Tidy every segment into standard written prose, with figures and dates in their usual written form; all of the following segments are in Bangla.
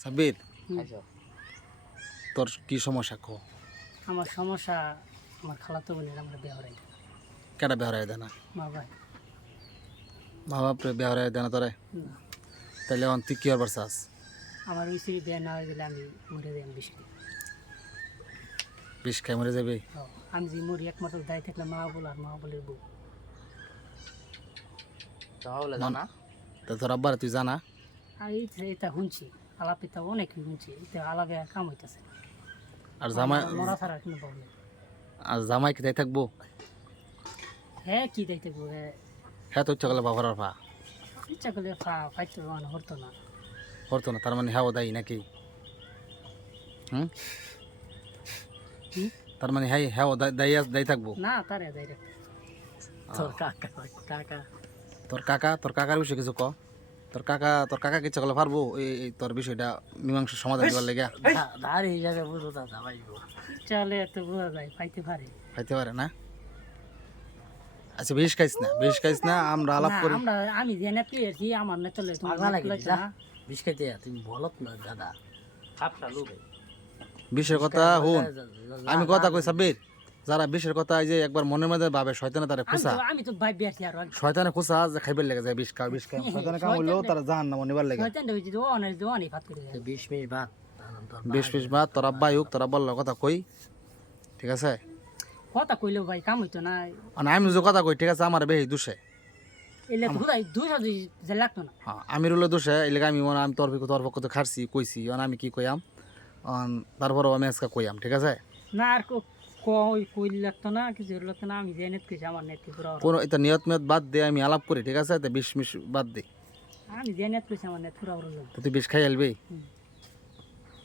সাব্বির আচ্ছা তোর কি সমস্যা কো? আমার সমস্যা আমার খালাতো বোনের আমরা বিয়ে হরাই কেডা বেহরাই দেনা? মা ভাই মা বাপরে বেহরাই দেনা তোরে? না তাইলে অন তুই কি হবার চাস? আমার ওই স্ত্রী বিয়ে না হয়ে গেলে আমি মরে যাই আমি বিষয় বিষ খাই মরে যাবি? আমি যে মরি একমাত্র দায়ী থাকলে মা বল আর মা বলের বউ তাহলে জানা তা তোর আব্বার তুই জানা? আর এটা শুনছি আলাপ এটা অনেক শুনছি এটা আলাপে কাম হইতেছে আর জামাই মরা ছাড়া কোনো প্রবলেম আর জামাই কি তাই থাকবো? হ্যাঁ কি দেখতে গো হ্যাঁ তো ইচ্ছা করলে বাবার ফা ইচ্ছা করলে ফাইতে হতো না করতো না, তার মানে হ্যাঁ ও দায়ী নাকি? হুম, কি? তার মানে হ্যাঁ হ্যাঁ ও দায়ী থাকবো? না তারে দেয় রে তোর কাকা কাকা তোর কাকার বিষয়ে কিছু ক। তোর কাকা ইচ্ছা করলে পারবো এই তোর বিষয়টা মীমাংসা সমাধান দিবার লেগে? ধারে হিসাবে বুঝো তা ভাই চলে এত বোঝা যায় পাইতে পারে খাইতে পারে না? আচ্ছা বেশ খাইস না আমরা আলাপ করি। আমি জেনে পেয়েছি আমার না চলে বিষ খাইতে তুমি বলত না দাদা হাফটা লু ভাই বিষের কথা হুন, আমি কথা কই সাব্বির, যারা বিষের কথা এই যে একবার মনের মধ্যে ভাবে শয়তানে তারে খুসা, আমি তো ভাই বেশি আর শয়তানে খুসা যে খাইবার লেগে যায় বিষ খাই শয়তানে কাম হইলো তারা জাহান্নামে নিবার লেগে। শয়তান হইছে তো অনেক অনেক ভাত করে যায় 20 মিনিট বাদ বিশ বা তোর আব্বা হোক তোর আব্বার লগে কথা কই, ঠিক আছে? কথা কইলেও ভাই কাম হইতো না আর আমি যে কথা কই ঠিক আছে আমার বেশি দোষে, এলে ধুলাই দুইশো যে লাগতো না হ্যাঁ আমি রুলে দোষে এই লেগে আমি মনে আমি তোর পক্ষ তো খাটছি কইছি আমি কি কইয়াম তারপরেও আমি আজকে কইয়াম, ঠিক আছে? না আর কই কই লাগতো না কিছু লাগতো না আমি জেনে কইছি আমার নেট পুরো কোনো এটা নিয়ত মেয়ত বাদ দিয়ে আমি আলাপ করি, ঠিক আছে? বিষ মিশ বাদ দিই, আমি জেনে কইছি আমার নেট পুরো তো তুই বিষ খাই আলবি?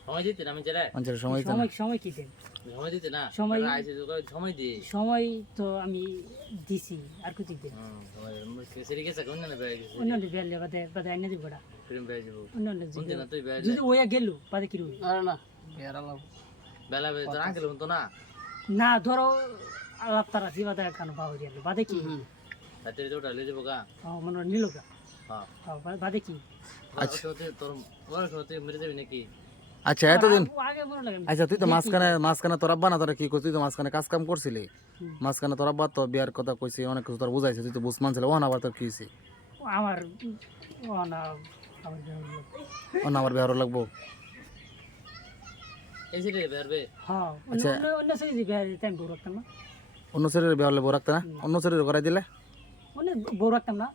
সময় দিতে না আমি জেরে মানুষের সময় দিতে না। সময় সময় কি দেন সময় দিতে না সময়- আইছে তো সময় দি সময় তো আমি দিছি আর কিছু দেন সময় সেরি গেছে কোন না ভাই গেছে অন্য বেলে বাদে বাদে আইনে দিব বড়া ফিল্ম ভাই যাব অন্য কোন দিন তুই ভাই যদি ওয়া গেল বাদে কি রইল আরে না বেলা ভাই তো আঙ্কেল তো না না ধরো আলাপ তারা কি বাদে কানো বাহুরি গেল বাদে কি রাতে দুটা লই যাব গা মনে নিল গা হ্যাঁ বাদে কি আচ্ছা তোর বড় সময় তুই মেরে যাবি নাকি আচ্ছা এতদিন আগে মনে লাগে না। আচ্ছা তুই তো মাঝখানে তোর আব্বা না তোরা কি করছিস? তুই তো মাঝখানে কাজ কাম করছিলি, মাঝখানে তোর আব্বা তো বিয়ার কথা কইছি অনেক কিছু তোর বুঝাইছে, তুই তো বুঝমান ছিল ওন আবার তোর কি হইছে? আমার না আমার অন আমার বিয়ার লাগবো? এই সেরে বেরবে হ্যাঁ আচ্ছা। অন্য সেই যে টাইম বউ রাখতাম না অন্য শরীরে বিয়ার লাগবো রাখতে না? অন্য শরীরে করাই দিলে অন্য বউ রাখতাম না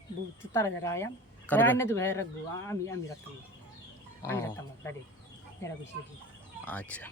তারা যারা আয়াম কারা? আইনে তো ভাই রাখবো আমি রাখতাম না আমি রাখতাম না দাদি এরা বেশি আচ্ছা